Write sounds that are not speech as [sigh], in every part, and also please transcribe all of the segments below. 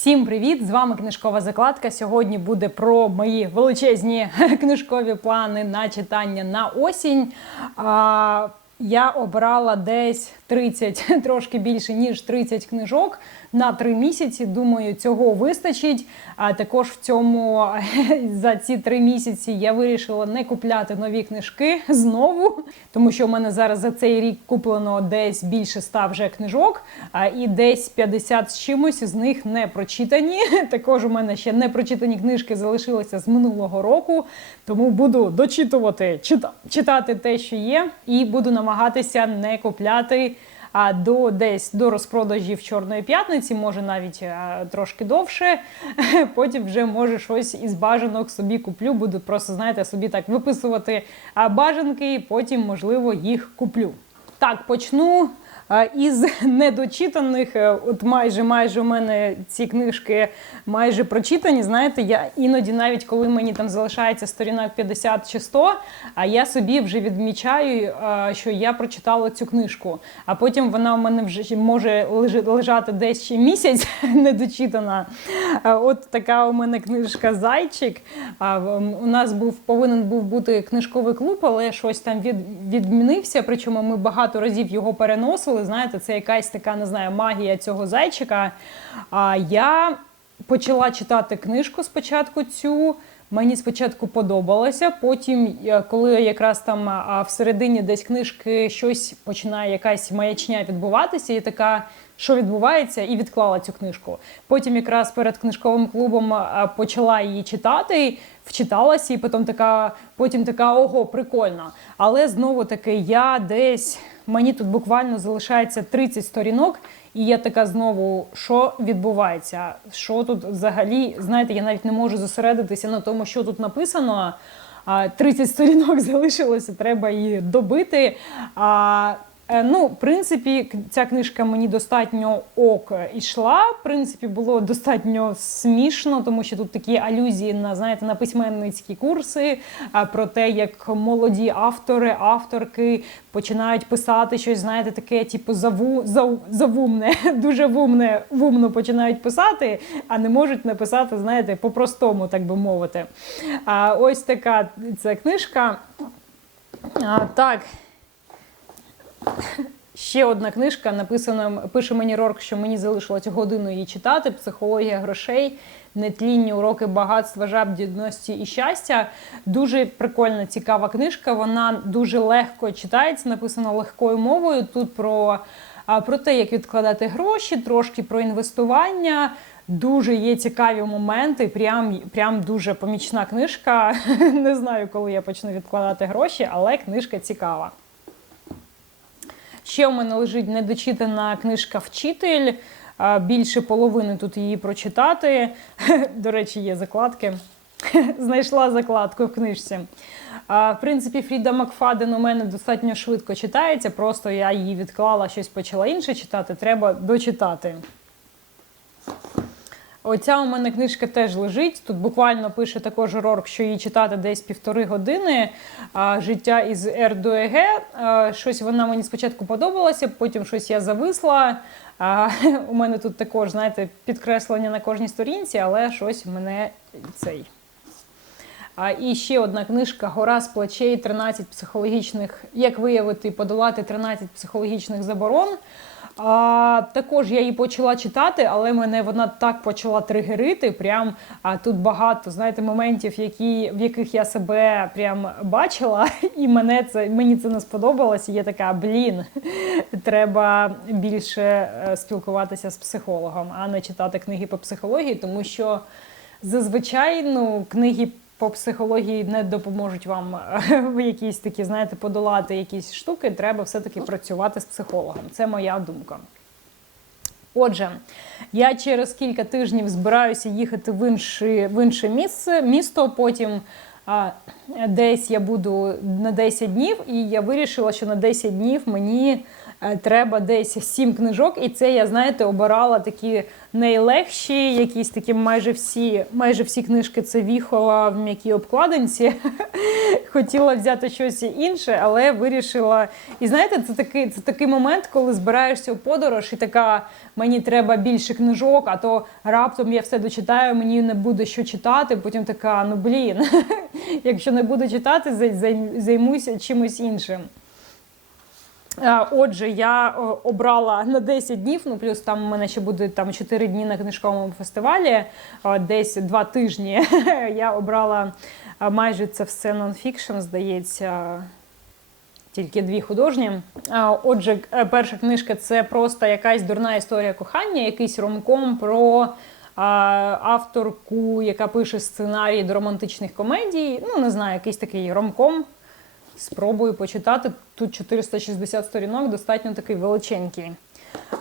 Всім привіт! З вами книжкова закладка. Сьогодні буде про мої величезні [laughs] книжкові плани на читання на осінь. Я обрала десь 30, [laughs] трошки більше ніж 30 книжок на 3 місяці. Думаю, цього вистачить. А також в цьому [laughs] за ці 3 місяці я вирішила не купляти нові книжки [laughs] знову, тому що в мене зараз за цей рік куплено десь більше 100 вже книжок, а, і десь 50 з чимось з них не прочитані. [laughs] Також у мене ще не прочитані книжки залишилися з минулого року, тому буду дочитувати, чита- читати те, що є, і буду намагатися не купляти. А до десь до розпродажів Чорної п'ятниці, може навіть трошки довше. [laughs] Потім вже може щось із бажанок собі куплю. Буду просто знаєте собі так виписувати бажанки, і потім можливо їх куплю. Так, почну із недочитаних. Е, От майже майже у мене ці книжки майже прочитані. Знаєте, я іноді, навіть коли мені там залишається сторінок 50 чи 100, а я собі вже відмічаю, що я прочитала цю книжку. А потім вона у мене вже може лежати десь ще місяць [laughs] недочитана. От така у мене книжка Зайчик. У нас був повинен був бути книжковий клуб, але щось там від, відмінився. Причому ми багато разів його переносили. Знаєте, це якась така не знаю, магія цього зайчика. А я почала читати книжку спочатку цю. Мені спочатку подобалося, потім, е, коли якраз там всередині десь книжки щось починає якась маячня відбуватися, і така, що відбувається, і відклала цю книжку. Потім, якраз перед книжковим клубом почала її читати, вчиталася, і потім така, потім така ого, прикольно. Але знову таки, я десь мені тут буквально залишається 30 сторінок. І я така знову, що відбувається? Що тут взагалі? Знаєте, я навіть не можу зосередитися на тому, що тут написано. А, 30 сторінок [laughs] залишилося, треба її добити. Е, ну, в принципі, ця книжка мені достатньо ок ішла. В принципі, було достатньо смішно, тому що тут такі алюзії на знаєте на письменницькі курси, про те, як молоді автори, авторки починають писати щось, знаєте, таке, типу, заву, зау, завумне, [laughs] дуже вумне, вумно починають писати, а не можуть написати, знаєте, по-простому, так би мовити. А, ось така ця книжка. А, так. Ще одна книжка написана, пише мені Рорк, що мені залишилось годину її читати. Психологія грошей, нетлінні уроки багатства, жадібності і щастя. Дуже прикольна, цікава книжка. Вона дуже легко читається, написана легкою мовою. Тут про, про те, як відкладати гроші, трошки про інвестування. Дуже є цікаві моменти, прям, прям дуже помічна книжка. [laughs] Не знаю, коли я почну відкладати гроші, але книжка цікава. Ще у мене лежить недочитана книжка Вчитель. Більше половини тут її прочитати. [laughs] До речі, є закладки. [laughs] Знайшла закладку в книжці. В принципі, Фріда Макфаден у мене достатньо швидко читається, просто я її відклала, щось почала інше читати. Треба дочитати. Оця у мене книжка теж лежить. Тут буквально пише також Рорк, що її читати десь півтори години. Життя із Р до ЕГ. А, щось вона мені спочатку подобалася, потім щось я зависла. У мене тут також, знаєте, підкреслення на кожній сторінці, але щось мене цей. А, і ще одна книжка Гора з плечей 13 психологічних, як виявити подолати 13 психологічних заборон. А, також я її почала читати, але мене вона так почала тригерити. Прям а, тут багато знаєте, моментів, які, в яких я себе прям бачила, [laughs] і мене це мені це не сподобалось. І я така, блін, треба більше е, спілкуватися з психологом, а не читати книги по психології, тому що зазвичай ну, книги по психології не допоможуть вам [laughs] в якісь такі, знаєте, подолати якісь штуки. Треба все-таки працювати з психологом. Це моя думка. Отже, я через кілька тижнів збираюся їхати в інше, в інше місце, місто. Потім а, десь я буду на 10 днів, і я вирішила, що на 10 днів мені треба десь сім книжок, і це я, знаєте, обирала такі найлегші, якісь такі майже всі, майже всі книжки це віхола в м'якій обкладинці. [laughs] Хотіла взяти щось інше, але вирішила. І знаєте, це такий, це такий момент, коли збираєшся у подорож, і така мені треба більше книжок, а то раптом я все дочитаю, мені не буде що читати. Потім така, ну блін, [laughs] якщо не буду читати, зай- зай- займуся чимось іншим. А, Отже, я обрала на 10 днів, ну плюс там у мене ще буде там 4 дні на книжковому фестивалі, десь 2 тижні. [laughs] Я обрала майже це все нонфікшн, здається, тільки дві художні. Отже, е, перша книжка це просто якась дурна історія кохання, якийсь ромком про авторку, яка пише сценарій до романтичних комедій. Ну, не знаю, якийсь такий ромком. Спробую почитати. Тут 460 сторінок, достатньо такий величенький.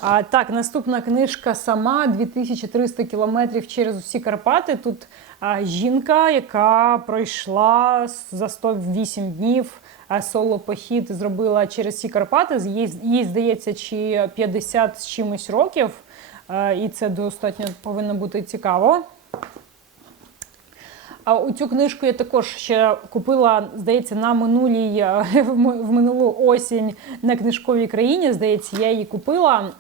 А, так, наступна книжка сама 2300 кілометрів через усі Карпати. Тут а, жінка, яка пройшла за 108 днів а, соло-похід, зробила через всі Карпати. Їй, їй здається, чи 50 з чимось років. А, і це достатньо повинно бути цікаво. А у цю книжку я також ще купила, здається, на минулій е, [laughs] в минулу осінь на книжковій країні. Здається, я її купила.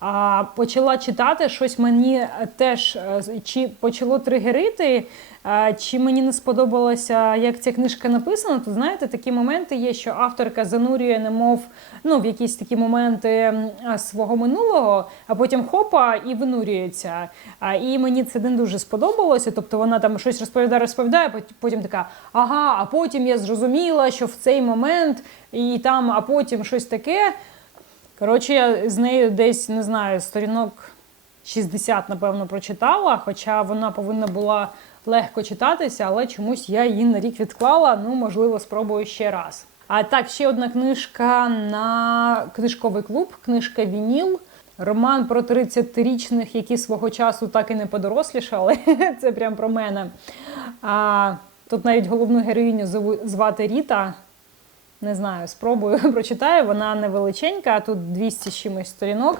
А почала читати щось мені теж е, чи почало тригерити, е, чи мені не сподобалося, як ця книжка написана. Тут знаєте, такі моменти є, що авторка занурює, немов ну, в якісь такі моменти свого минулого, а потім хопа і винурюється. І мені це не дуже сподобалося. Тобто вона там щось розповідає, розповідає, пот- потім така, ага, а потім я зрозуміла, що в цей момент і там, а потім щось таке. Коротше, я з нею десь не знаю, сторінок 60, напевно, прочитала, хоча вона повинна була легко читатися, але чомусь я її на рік відклала. Ну, можливо, спробую ще раз. А так, ще одна книжка на книжковий клуб, книжка Вініл. Роман про 30-річних, які свого часу так і не подорослішали. [laughs] Це прям про мене. А, тут навіть головну героїню звати Ріта. Не знаю, спробую [laughs] прочитаю. Вона невеличенька, а тут 200 з чимось сторінок.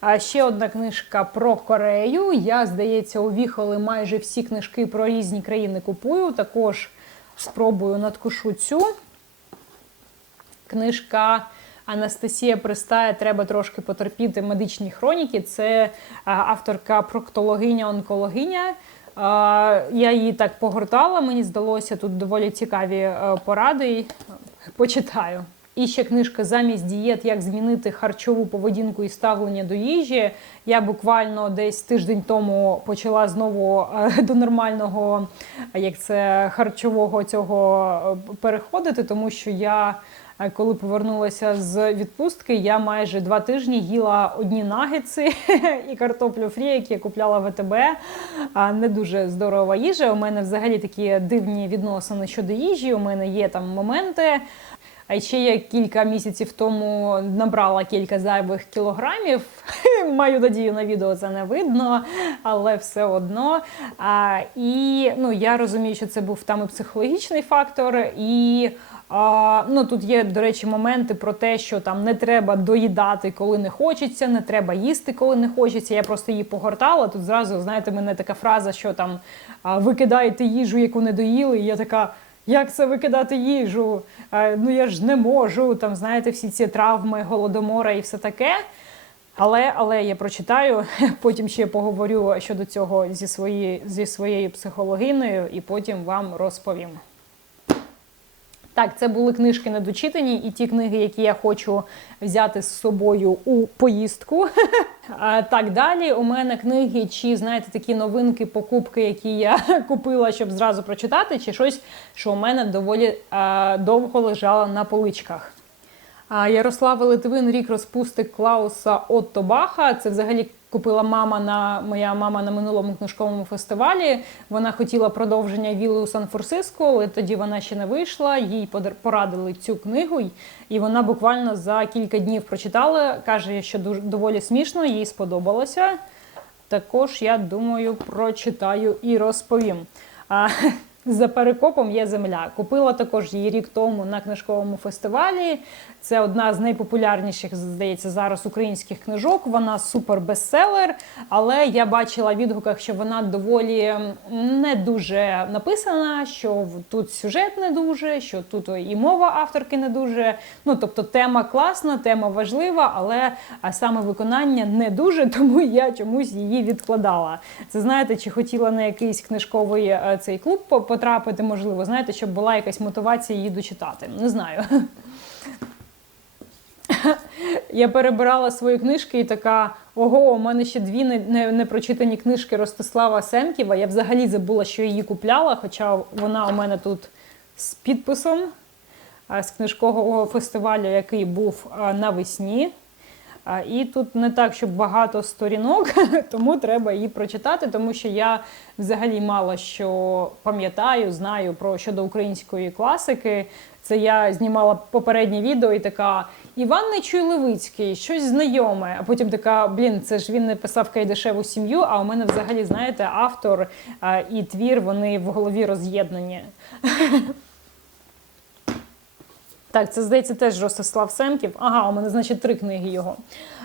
А ще одна книжка про Корею. Я, здається, увіхали майже всі книжки про різні країни купую. Також спробую надкушу цю. Книжка Анастасія Пристає Треба трошки потерпіти медичні хроніки. Це авторка проктологиня-онкологиня. Я її так погортала, мені здалося тут доволі цікаві е, поради. Почитаю. І ще книжка замість дієт, як змінити харчову поведінку і ставлення до їжі. Я буквально десь тиждень тому почала знову е, [laughs] до нормального, як це харчового цього е, переходити, тому що я. е, Коли повернулася з відпустки, я майже два тижні їла одні нагетси [laughs] і картоплю фрі, які я купляла в АТБ. А, Не дуже здорова їжа. У мене взагалі такі дивні відносини щодо їжі. У мене є там моменти. А ще я кілька місяців тому набрала кілька зайвих кілограмів. [laughs] Маю надію, на відео це не видно, але все одно. А, і ну, я розумію, що це був там і психологічний фактор, і а, ну, тут є, до речі, моменти про те, що там не треба доїдати, коли не хочеться, не треба їсти, коли не хочеться. Я просто її погортала. Тут зразу, знаєте, мене така фраза, що там викидаєте їжу, яку не доїли. І я така. Як це викидати їжу? Ну я ж не можу. Там знаєте, всі ці травми, голодомора і все таке. Але, але я прочитаю, [laughs] потім ще поговорю щодо цього зі, свої, зі своєю психологиною, і потім вам розповім. Так, це були книжки недочитані, і ті книги, які я хочу взяти з собою у поїздку. [laughs] Так, далі у мене книги, чи знаєте, такі новинки, покупки, які я [laughs] купила, щоб зразу прочитати, чи щось, що у мене доволі довго лежало на поличках. Ярослава Литвин рік розпусти Клауса Отто Баха. Це взагалі купила мама на моя мама на минулому книжковому фестивалі. Вона хотіла продовження віли у Сан-Франциско, але тоді вона ще не вийшла. Їй порадили цю книгу, і вона буквально за кілька днів прочитала. каже, що дуже доволі смішно, їй сподобалося. Також я думаю, прочитаю і розповім. А, За перекопом є земля. Купила також її рік тому на книжковому фестивалі. Це одна з найпопулярніших, здається, зараз українських книжок. Вона супер бестселер, але я бачила в відгуках, що вона доволі не дуже написана, що тут сюжет не дуже, що тут і мова авторки не дуже. Ну тобто тема класна, тема важлива, але саме виконання не дуже, [laughs] тому я чомусь її відкладала. Це знаєте, чи хотіла на якийсь книжковий е, цей клуб потрапити, можливо, знаєте, щоб була якась мотивація її дочитати. Не знаю. Я перебирала свої книжки і така: ого, у мене ще дві не, не, не книжки Ростислава Семківа. Я взагалі забула, що її купляла, хоча вона у мене тут з підписом з книжкового фестивалю, який був навесні. І тут не так, щоб багато сторінок, [laughs] тому треба її прочитати, тому що я взагалі мало що пам'ятаю, знаю про щодо української класики. Це я знімала попереднє відео і така Іван Нечуй Левицький, щось знайоме. А потім така, блін, це ж він не писав Кайдашеву сім'ю. А у мене взагалі, знаєте, автор і твір вони в голові роз'єднані. [laughs] Так, це здається теж Ростислав Семків. Ага, у мене, значить, три книги його.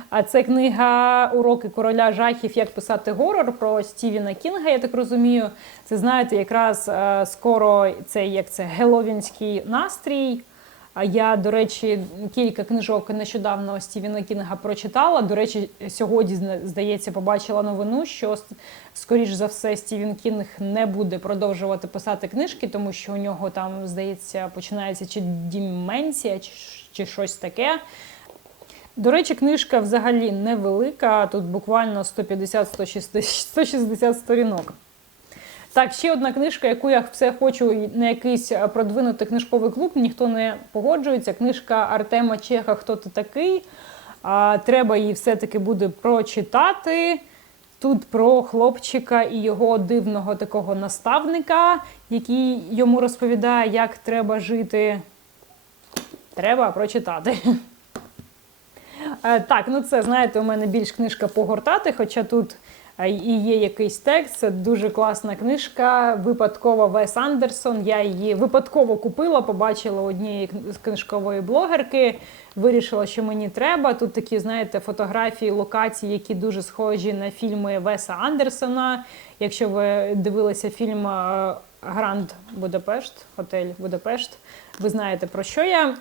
А це книга Уроки короля жахів, як писати горор про Стівіна Кінга, я так розумію. Це знаєте, якраз е, скоро це як це геловінський настрій. А я, до речі, кілька книжок нещодавно Стівена Кінга прочитала. До речі, сьогодні здається, побачила новину, що скоріш за все Стівен Кінг не буде продовжувати писати книжки, тому що у нього там, здається, починається чи деменція, чи, чи щось таке. До речі, книжка взагалі невелика, тут буквально 150-160 160 сторінок. Так, ще одна книжка, яку я все хочу на якийсь е, продвинутий книжковий клуб, ніхто не погоджується. Книжка Артема Чеха Хто ти такий? А, треба її все-таки буде прочитати. Тут про хлопчика і його дивного такого наставника, який йому розповідає, як треба жити. Треба прочитати. [laughs] Е, Так, ну це знаєте, у мене більш книжка погортати, хоча тут і є якийсь текст. Це дуже класна книжка. Випадково Вес Андерсон. Я її випадково купила, побачила однієї з книжкової блогерки. Вирішила, що мені треба. Тут такі, знаєте, фотографії локацій, які дуже схожі на фільми Веса Андерсона. Якщо ви дивилися фільм е, Гранд Будапешт, Готель Будапешт, ви знаєте про що я.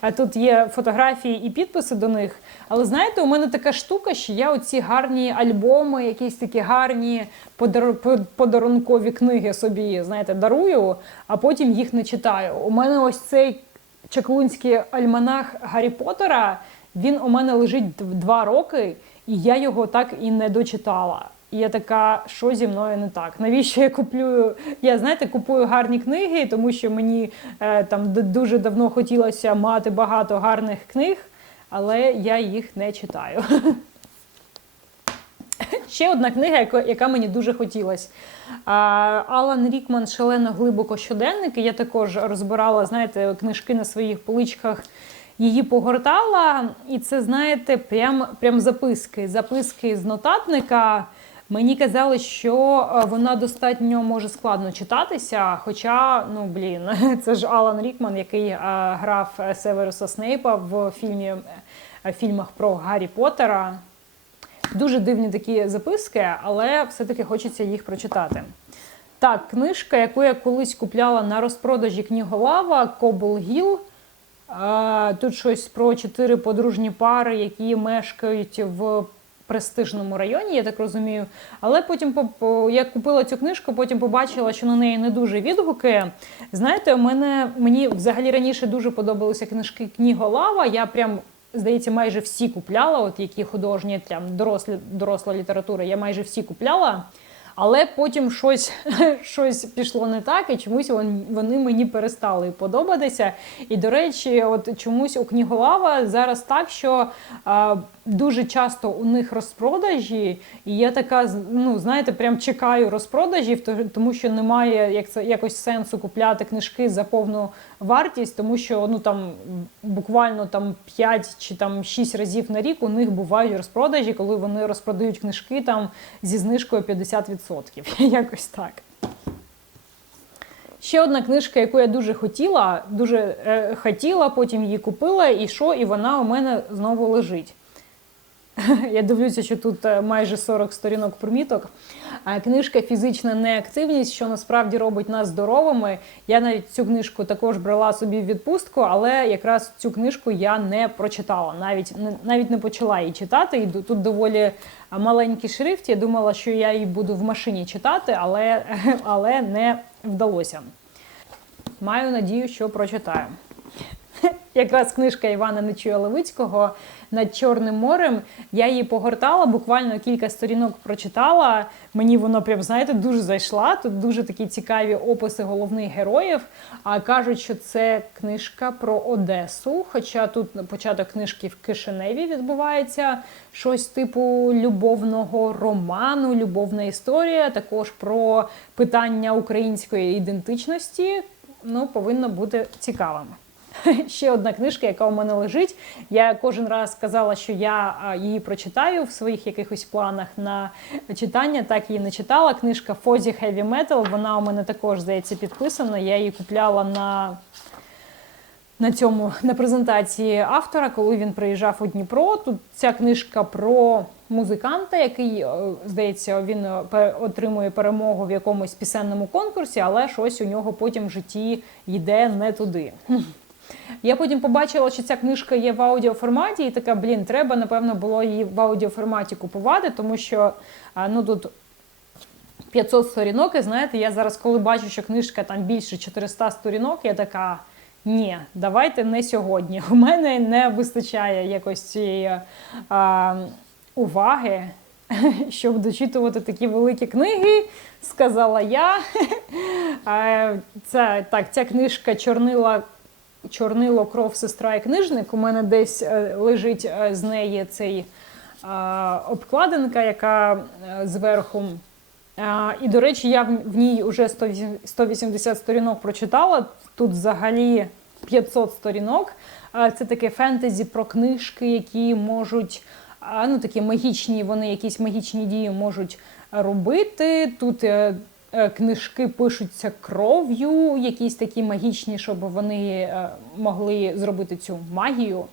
А тут є фотографії і підписи до них. Але знаєте, у мене така штука, що я оці гарні альбоми, якісь такі гарні подар- подарункові книги собі, знаєте, дарую, а потім їх не читаю. У мене ось цей чаклунський альманах Гаррі Поттера, він у мене лежить два роки, і я його так і не дочитала. І я така, що зі мною не так? Навіщо я куплю? Я знаєте, купую гарні книги, тому що мені е, там дуже давно хотілося мати багато гарних книг, але я їх не читаю. [laughs] Ще одна книга, яка, мені дуже хотілась. А, Алан Рікман шалено глибоко щоденники. Я також розбирала, знаєте, книжки на своїх поличках. Її погортала, і це, знаєте, прям, прям записки. Записки з нотатника. Мені казали, що е, вона достатньо може складно читатися. Хоча, ну блін, [laughs] це ж Алан Рікман, який е, грав Северуса Снейпа в фільмі, е, фільмах про Гаррі Поттера. Дуже дивні такі записки, але все-таки хочеться їх прочитати. Так, книжка, яку я колись купляла на розпродажі книголава Кобл Гіл. Е, Тут щось про чотири подружні пари, які мешкають в престижному районі, я так розумію. Але потім по- по- я купила цю книжку, потім побачила, що на неї не дуже відгуки. Знаєте, у мене мені взагалі раніше дуже подобалися книжки книголава. Я прям. Здається, майже всі купляла, от які художні там дорослі, доросла література, я майже всі купляла. Але потім щось, [laughs] щось пішло не так, і чомусь вони мені перестали подобатися. І, до речі, от чомусь у книголава зараз так, що а, дуже часто у них розпродажі, і я така, ну знаєте, прям чекаю розпродажів, то- тому що немає як це якось сенсу купляти книжки за повну вартість, тому що ну там буквально там 5 чи там 6 разів на рік у них бувають розпродажі, коли вони розпродають книжки там зі знижкою 50%. [laughs] Якось так. Ще одна книжка, яку я дуже хотіла, дуже е, хотіла, потім її купила, і що, і вона у мене знову лежить. [laughs] Я дивлюся, що тут е, майже 40 сторінок приміток. Книжка Фізична неактивність, що насправді робить нас здоровими. Я навіть цю книжку також брала собі в відпустку, але якраз цю книжку я не прочитала, навіть навіть не почала її читати. І тут доволі маленький шрифт. Я думала, що я її буду в машині читати, але, [laughs] але не вдалося. Маю надію, що прочитаю. [laughs] Якраз книжка Івана Нечуя Левицького над Чорним морем. Я її погортала, буквально кілька сторінок прочитала. Мені воно прям, знаєте, дуже зайшла. Тут дуже такі цікаві описи головних героїв. А кажуть, що це книжка про Одесу. Хоча тут початок книжки в Кишиневі відбувається щось типу любовного роману, любовна історія, також про питання української ідентичності. Ну, повинно бути цікавим. [laughs] Ще одна книжка, яка у мене лежить. Я кожен раз казала, що я її прочитаю в своїх якихось планах на читання. Так її не читала. Книжка Фозі Heavy Metal, Вона у мене також здається підписана. Я її купляла на на цьому на презентації автора, коли він приїжджав у Дніпро. Тут ця книжка про музиканта, який здається, він отримує перемогу в якомусь пісенному конкурсі, але щось у нього потім в житті йде не туди. Я потім побачила, що ця книжка є в аудіоформаті, і така, блін, треба, напевно, було її в аудіоформаті купувати, тому що ну тут 500 сторінок, і знаєте, я зараз, коли бачу, що книжка там більше 400 сторінок, я така. Ні, давайте не сьогодні. У мене не вистачає якось цієї а, уваги, [laughs] щоб дочитувати такі великі книги, сказала я. [laughs] Це так, ця книжка чорнила чорнило кров сестра і книжник. У мене десь е, лежить е, з неї цей обкладинка, яка е, зверху. І, до речі, я в ній вже 180 сторінок прочитала. Тут взагалі 500 сторінок. Це таке фентезі про книжки, які можуть, ну такі магічні, вони якісь магічні дії можуть робити. Тут Е, книжки пишуться кров'ю, якісь такі магічні, щоб вони е, могли зробити цю магію.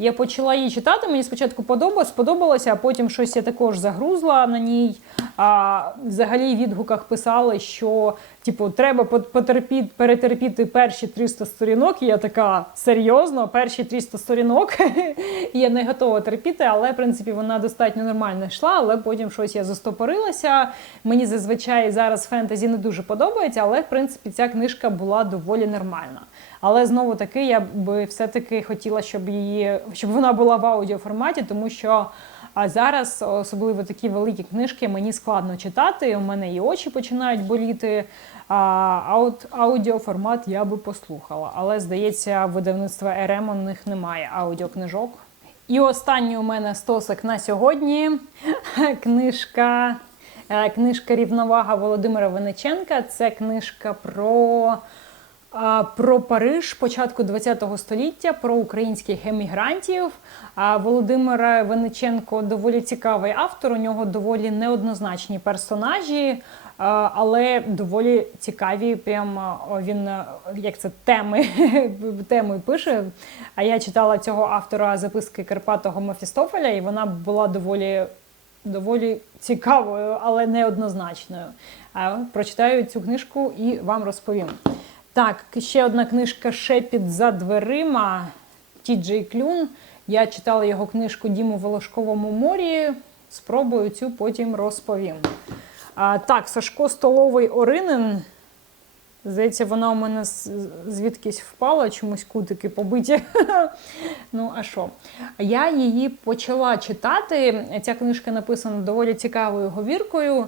Я почала її читати, мені спочатку подобалось, сподобалося, а потім щось я також загрузла на ній. А взагалі в відгуках писали, що типу, треба потерпіти, перетерпіти перші 300 сторінок. І я така серйозно, перші 300 сторінок. [laughs] я не готова терпіти, але в принципі вона достатньо нормально йшла. Але потім щось я застопорилася. Мені зазвичай зараз фентезі не дуже подобається, але в принципі ця книжка була доволі нормальна. Але знову таки я би все-таки хотіла, щоб її щоб вона була в аудіоформаті, тому що а зараз, особливо такі великі книжки, мені складно читати. У мене і очі починають боліти. А от аудіоформат я би послухала. Але здається, видавництва РМ у них немає аудіокнижок. І останній у мене стосик на сьогодні [laughs] книжка. Е, книжка Рівновага Володимира Вениченка. Це книжка про про Париж початку ХХ століття, про українських емігрантів. Володимир Вениченко доволі цікавий автор. У нього доволі неоднозначні персонажі, але доволі цікаві. Прям він як це теми [laughs] теми пише. А я читала цього автора записки Карпатого Мефістофеля, і вона була доволі. Доволі цікавою, але неоднозначною. Прочитаю цю книжку і вам розповім. Так, ще одна книжка Шепіт за дверима Ті Джей Клюн. Я читала його книжку Діму в Волошковому морі. Спробую цю потім розповім. А, Так, Сашко Столовий Оринин. Здається, вона у мене звідкись впала, чомусь кутики побиті. [laughs] ну, а що? Я її почала читати. Ця книжка написана доволі цікавою говіркою.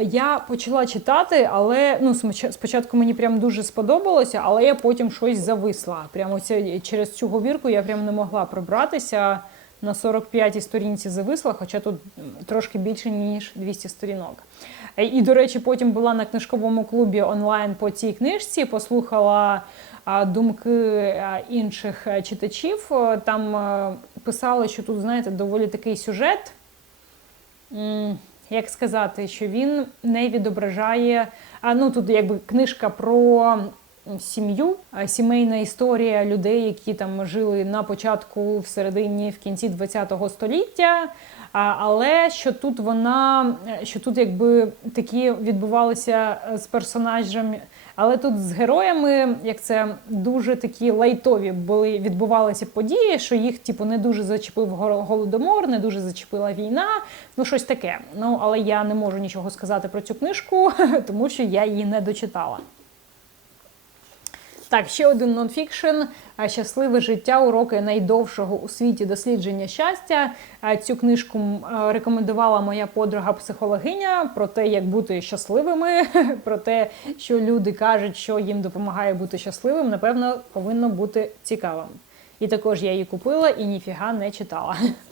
Я почала читати, але ну спочатку мені прям дуже сподобалося, але я потім щось зависла. Прямо це через цю говірку я прям не могла пробратися. На 45-й сторінці зависла, хоча тут трошки більше ніж 200 сторінок. І, до речі, потім була на книжковому клубі онлайн по цій книжці, послухала думки інших читачів. Там писали, що тут, знаєте, доволі такий сюжет як сказати, що він не відображає. А ну тут якби книжка про сім'ю, сімейна історія людей, які там жили на початку, в середині, в кінці ХХ століття. Але що тут вона, що тут якби такі відбувалися з персонажем, але тут з героями, як це дуже такі лайтові були відбувалися події, що їх типу не дуже зачепив гол- голодомор, не дуже зачепила війна. Ну щось таке. Ну але я не можу нічого сказати про цю книжку, [laughs] тому що я її не дочитала. Так, ще один нонфікшн Щасливе життя. Уроки найдовшого у світі дослідження щастя. Цю книжку рекомендувала моя подруга психологиня про те, як бути щасливими, [laughs] про те, що люди кажуть, що їм допомагає бути щасливим. Напевно, повинно бути цікавим. І також я її купила і ніфіга не читала. [laughs]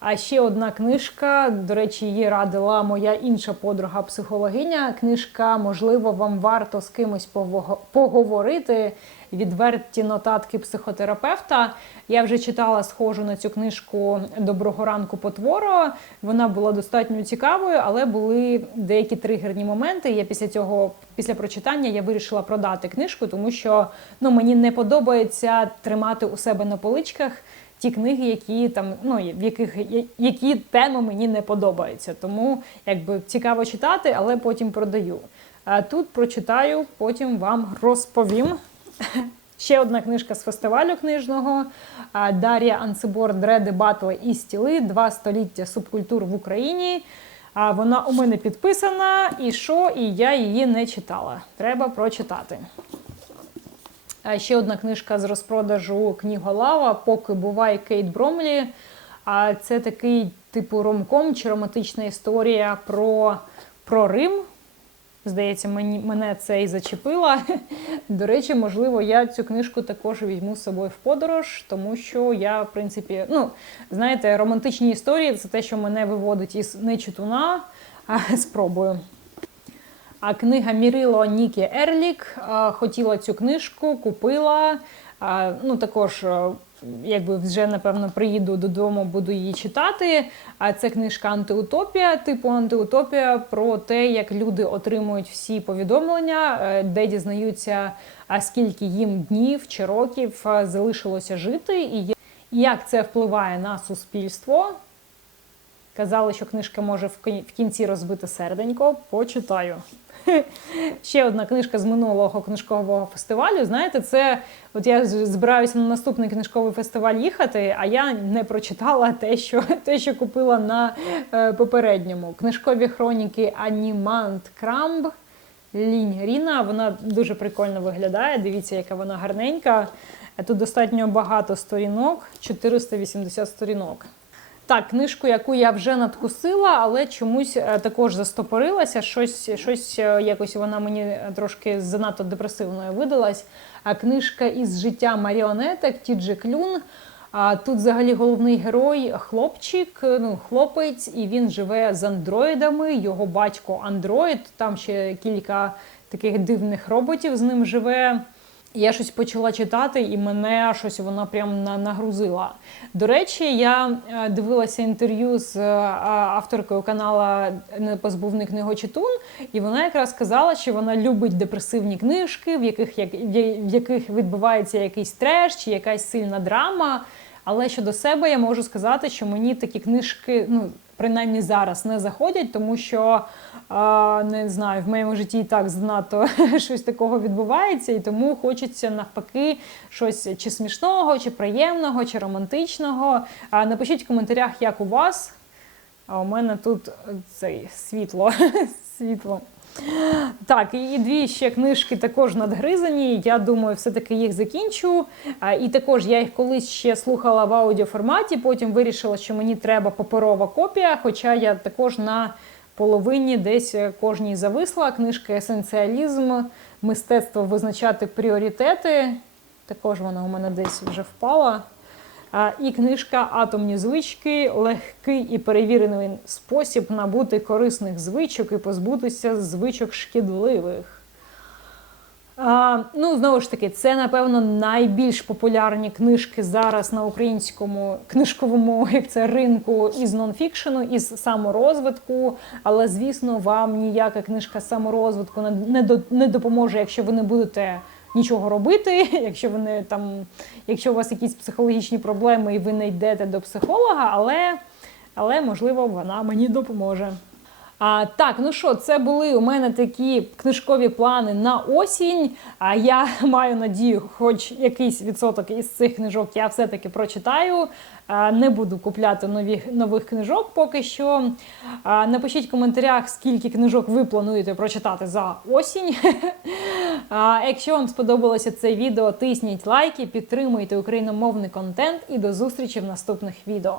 А ще одна книжка, до речі, її радила моя інша подруга психологиня. Книжка, можливо, вам варто з кимось поговорити. Відверті нотатки психотерапевта. Я вже читала схожу на цю книжку Доброго ранку потворо. Вона була достатньо цікавою, але були деякі тригерні моменти. Я після цього, після прочитання, я вирішила продати книжку, тому що ну мені не подобається тримати у себе на поличках ті книги, які там ну в яких які теми мені не подобаються. Тому якби цікаво читати, але потім продаю. А тут прочитаю, потім вам розповім. [laughs] Ще одна книжка з фестивалю книжного Дар'я Анцибор Дреди Батли і стіли Два століття субкультур в Україні. Вона у мене підписана, і що, і я її не читала. Треба прочитати. Ще одна книжка з розпродажу книголава Поки буває Кейт Бромлі. А це такий типу ромком чи романтична історія про, про Рим. Здається, мені, мене це і зачепило. До речі, можливо, я цю книжку також візьму з собою в подорож, тому що я, в принципі, ну, знаєте, романтичні історії це те, що мене виводить із нечитуна, спробую. А книга Мірило Нікі Ерлік. Хотіла цю книжку, купила. Ну, також, е, якби вже напевно приїду додому, буду її читати. А це книжка Антиутопія, типу Антиутопія про те, як люди отримують всі повідомлення, е, де дізнаються, а скільки їм днів чи років е, залишилося жити, і як це впливає на суспільство. Казали, що книжка може в кінці розбити серденько. Почитаю. Ще одна книжка з минулого книжкового фестивалю. Знаєте, це от я збираюся на наступний книжковий фестиваль їхати, а я не прочитала те, що, те, що купила на е, попередньому. Книжкові хроніки Анімант Крамб. Лінь Ріна. Вона дуже прикольно виглядає. Дивіться, яка вона гарненька. Тут достатньо багато сторінок, 480 сторінок. Так, книжку, яку я вже надкусила, але чомусь е, також застопорилася. Щось, щось е, якось вона мені е, трошки занадто депресивною видалась. А книжка із життя маріонеток Тіджі Клюн. А тут взагалі головний герой хлопчик, ну хлопець, і він живе з андроїдами. Його батько андроїд. Там ще кілька таких дивних роботів з ним живе. Я щось почала читати, і мене щось вона прям на- нагрузила. До речі, я е, дивилася інтерв'ю з е, авторкою канала Непозбувний книгочитун, і вона якраз сказала, що вона любить депресивні книжки, в яких, як- в яких відбувається якийсь треш чи якась сильна драма. Але щодо себе я можу сказати, що мені такі книжки, ну принаймні зараз не заходять, тому що не знаю, в моєму житті і так занадто [laughs] щось такого відбувається, і тому хочеться навпаки щось чи смішного, чи приємного, чи романтичного. Напишіть в коментарях, як у вас. А у мене тут цей світло. [laughs] світло. Так, і дві ще книжки також надгризані. Я думаю, все-таки їх закінчу. І також я їх колись ще слухала в аудіоформаті, потім вирішила, що мені треба паперова копія, хоча я також на половині десь е, кожній зависла. Книжка Есенціалізм, мистецтво визначати пріоритети. Також вона у мене десь вже впала. І книжка Атомні звички легкий і перевірений спосіб набути корисних звичок і позбутися звичок шкідливих. А, ну, знову ж таки, це, напевно, найбільш популярні книжки зараз на українському книжковому [laughs] як це, ринку із нонфікшену, із саморозвитку. Але, звісно, вам ніяка книжка саморозвитку не, не, до- не допоможе, якщо ви не будете нічого робити, [laughs] якщо ви не там, якщо у вас якісь психологічні проблеми і ви не йдете до психолога, але, але можливо, вона мені допоможе. А, так, ну що, це були у мене такі книжкові плани на осінь. А я [laughs] маю надію, хоч якийсь відсоток із цих книжок я все-таки прочитаю. А, не буду купляти нові, нових книжок поки що. А, напишіть в коментарях, скільки книжок ви плануєте прочитати за осінь. [laughs] А, якщо вам сподобалося це відео, тисніть лайки, підтримуйте україномовний контент і до зустрічі в наступних відео.